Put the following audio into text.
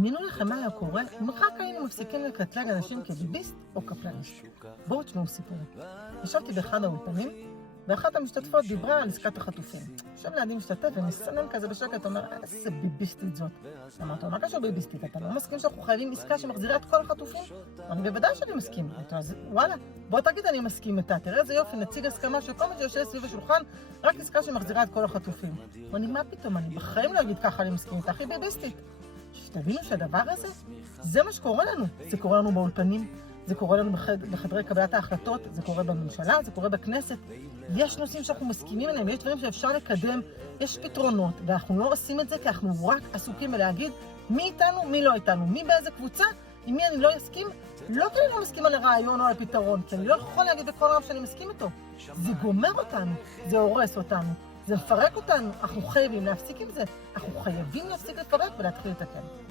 דמיינו לכם מה היה קורה אם רק היינו מפסיקים לקטלג אנשים כביביסט או קפלניסט. בואו תשמעו סיפור. ישבתי באחד האולפנים, ואחת המשתתפות דיברה על עסקת החטופים. שם לידי משתתף ומסנן כזה בשקט, אומר, איזה ביביסטית זאת. אמרתי, מה קשור ביביסטית? אתה לא מסכים שאנחנו חייבים עסקה שמחזירה את כל החטופים? אני בוודאי שאני מסכים. אז וואלה, בוא תגיד אני מסכים איתה. תראה איזה יופי, נציג הסכמה של כל מי שיושב סביב השולחן, רק עסקה שמחזירה את כל החטופים. ואני, מה פתאום? אני בחיים לא אגיד ככה אני מסכים איתה, הכי ביביסטית. שתבינו שהדבר הזה, זה מה שקורה לנו. זה קורה לנו באולפנים, זה קורה לנו בחדרי קבלת ההחלטות, זה קורה בממשלה, זה קורה בכנסת. יש נושאים שאנחנו מסכימים עליהם, יש דברים שאפשר לקדם, יש פתרונות, ואנחנו לא עושים את זה כי אנחנו רק עסוקים בלהגיד מי איתנו, מי לא איתנו, מי באיזה קבוצה, עם מי אני לא אסכים, לא כי אני לא מסכים על הרעיון או על הפתרון, כי אני לא יכול להגיד בכל רב שאני מסכים איתו. זה גומר אותנו, זה הורס אותנו, זה מפרק אותנו, אנחנו חייבים להפסיק עם זה, אנחנו חייבים להפסיק לפרק ולהתחיל לתקן.